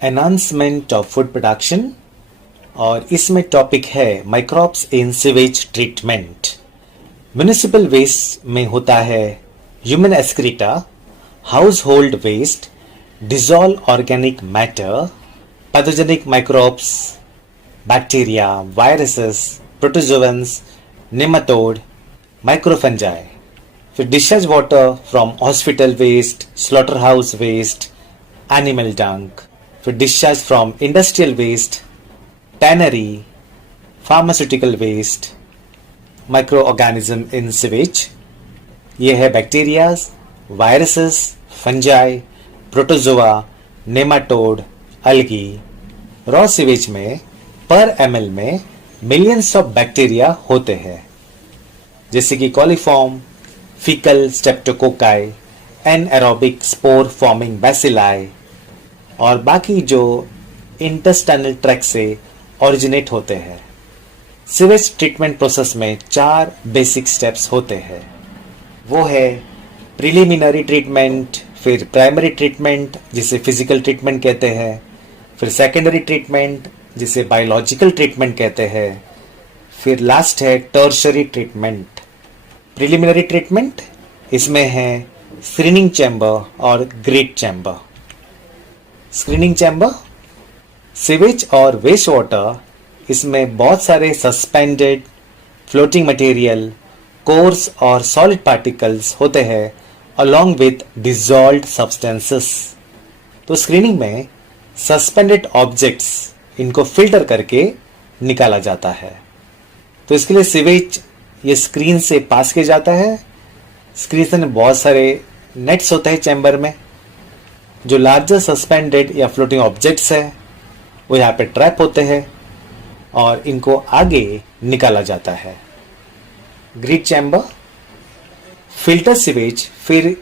Enhancement of food production और इसमें topic है microbes in sewage treatment. Municipal waste में होता है human excreta, household waste, dissolve organic matter, pathogenic microbes, bacteria, viruses, protozoans, nematode, microfungi. फिर discharge water from hospital waste, slaughter house waste, animal dung. फिर discharge from industrial waste, tannery, pharmaceutical waste, micro organism in sewage. ये है bacterias, viruses, fungi, protozoa, nematode, algae. Raw sewage में per ml में millions of bacteria होते हैं, जैसे कि coliform, faecal streptococci, anaerobic spore forming bacilli और बाकी जो इंटेस्टाइनल ट्रैक्ट से ओरिजिनेट होते हैं। सीवेज ट्रीटमेंट प्रोसेस में 4 बेसिक स्टेप्स होते हैं। वो है प्रिलिमिनरी ट्रीटमेंट, फिर प्राइमरी ट्रीटमेंट जिसे फिजिकल ट्रीटमेंट कहते हैं, फिर सेकेंडरी ट्रीटमेंट जिसे बायोलॉजिकल ट्रीटमेंट कहते हैं, फिर लास्ट है टर्शरी ट्रीटमेंट। प्रिलिमिनरी ट्रीटमेंट इसमें है स्क्रीनिंग चैम्बर और great chamber. Screening chamber, sewage और वेस्ट वाटर, इसमें बहुत सारे सस्पेंडेड फ्लोटिंग मटेरियल, कोर्स और सॉलिड पार्टिकल्स होते हैं अलोंग विथ डिजॉल्व्ड सब्सटेंसेस। तो स्क्रीनिंग में सस्पेंडेड ऑब्जेक्ट्स इनको फिल्टर करके निकाला जाता है। तो इसके लिए सीवेज ये स्क्रीन से पास किया जाता है। स्क्रीन में बहुत सारे नेट्स होते हैं चैम्बर में। जो लार्जर सस्पेंडेड या फ्लोटिंग ऑब्जेक्ट्स है वो यहाँ पे ट्रैप होते हैं और इनको आगे निकाला जाता है। ग्रिड चैम्बर, फिल्टर सीवेज फिर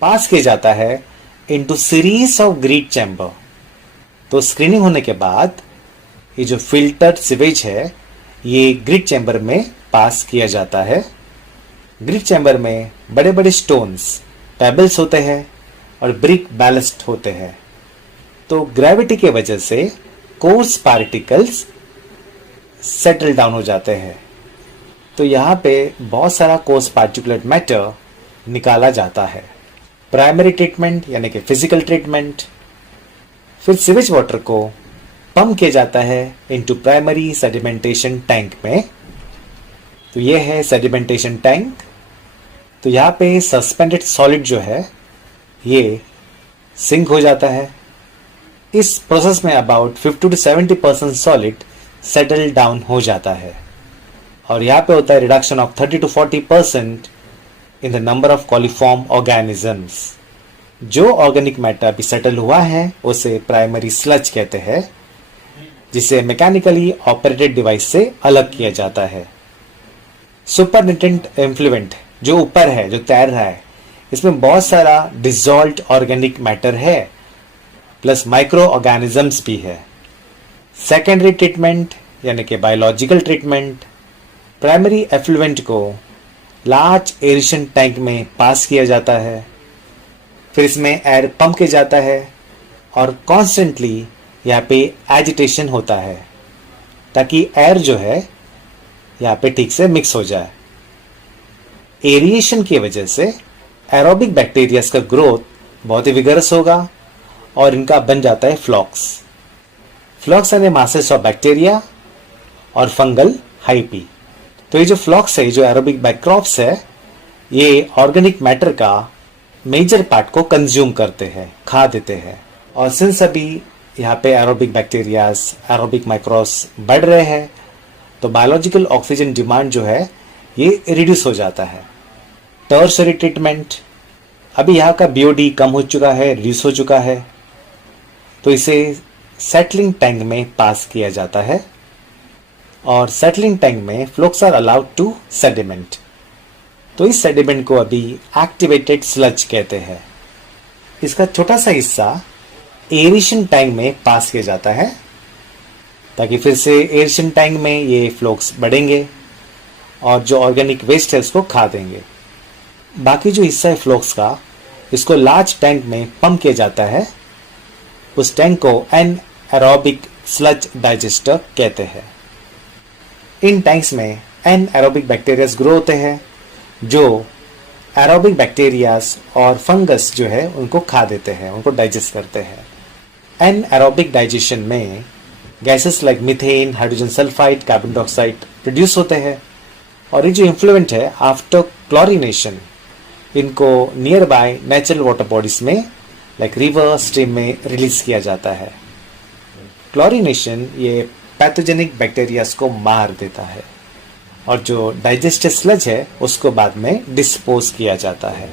पास किया जाता है into series of grid chamber. तो स्क्रीनिंग होने के बाद ये जो फिल्टर सीवेज है ये ग्रिड चैम्बर में पास किया जाता है। ग्रिड चैम्बर में बड़े बड़े स्टोन्स, पेबल्स होते हैं और ब्रिक बैलेस्ट होते हैं। तो ग्रेविटी के वजह से कोर्स पार्टिकल्स सेटल डाउन हो जाते हैं। तो यहाँ पे बहुत सारा कोर्स पार्टिकुलेट मैटर निकाला जाता है। प्राइमरी ट्रीटमेंट यानी कि फिजिकल ट्रीटमेंट, फिर सीवेज वाटर को पंप किया जाता है इनटू प्राइमरी सेडिमेंटेशन टैंक में। तो ये है सेडिमेंटेशन टैंक। तो यहाँ पे सस्पेंडेड सॉलिड जो है ये सिंक हो जाता है। इस प्रोसेस में about 50 to 70% solid settle down हो जाता है और यहाँ पे होता है reduction of 30 to 40% in the number of coliform organisms. जो ऑर्गेनिक मैटर अभी सेटल हुआ है उसे प्राइमरी स्लज कहते हैं, जिसे मैकेनिकली ऑपरेटेड डिवाइस से अलग किया जाता है। सुपरनेटेंट इन्फ्लुएंट जो ऊपर है, जो तैर रहा है, इसमें बहुत सारा डिसॉल्व्ड ऑर्गेनिक मैटर है प्लस माइक्रो ऑर्गेनिजम्स भी है। सेकेंडरी ट्रीटमेंट यानी कि बायोलॉजिकल ट्रीटमेंट, प्राइमरी एफ्लुएंट को लार्ज एरेशन टैंक में पास किया जाता है। फिर इसमें एयर पंप किया जाता है और कॉन्स्टेंटली यहाँ पे एजिटेशन होता है ताकि एयर जो है यहाँ पे ठीक से मिक्स हो जाए। एरिएशन की वजह से एरोबिक बैक्टीरियाज का ग्रोथ बहुत ही विगरस होगा और इनका बन जाता है फ्लॉक्स। फ्लॉक्स यानी मासेस ऑफ बैक्टीरिया और फंगल हाइपी। तो ये जो फ्लॉक्स है, जो एरोबिक माइक्रोब्स है, ये ऑर्गेनिक मैटर का मेजर पार्ट को कंज्यूम करते हैं, खा देते हैं। और सिंस अभी यहाँ पे एरोबिक बैक्टीरियाज, एरोबिक माइक्रोब्स बढ़ रहे हैं तो बायोलॉजिकल ऑक्सीजन डिमांड जो है ये रिड्यूस हो जाता है। टर्शरी ट्रीटमेंट, अभी यहाँ का बीओडी कम हो चुका है, रिड्यूस हो चुका है, तो इसे सेटलिंग टैंक में पास किया जाता है और सेटलिंग टैंक में flocs are allowed to sediment. तो इस सेडिमेंट को अभी एक्टिवेटेड स्लज कहते हैं। इसका छोटा सा हिस्सा एरेशन टैंक में पास किया जाता है ताकि फिर से एरेशन टैंक में ये फ्लोक्स बढ़ेंगे और जो ऑर्गेनिक वेस्ट है उसको खा देंगे। बाकी जो हिस्सा है फ्लोक्स का, इसको लार्ज टैंक में पंप किया जाता है उस टैंक को एन एरोबिक स्लज डाइजेस्टर कहते हैं। इन टैंक्स में एन एरोबिक बैक्टीरियाज ग्रो होते हैं जो एरोबिक बैक्टीरियाज और फंगस जो है उनको खा देते हैं, उनको डाइजेस्ट करते हैं। एन एरोबिक डाइजेशन में gases like methane, hydrogen sulphide, carbon dioxide produce होते हैं और ये जो इन्फ्लुएंट है आफ्टर क्लोरिनेशन इनको near by natural water bodies में लाइक रिवर, स्ट्रीम में रिलीज किया जाता है। क्लोरिनेशन ये पैथोजेनिक बैक्टीरियाज को मार देता है और जो डाइजेस्टेड स्लज है उसको बाद में डिस्पोज किया जाता है।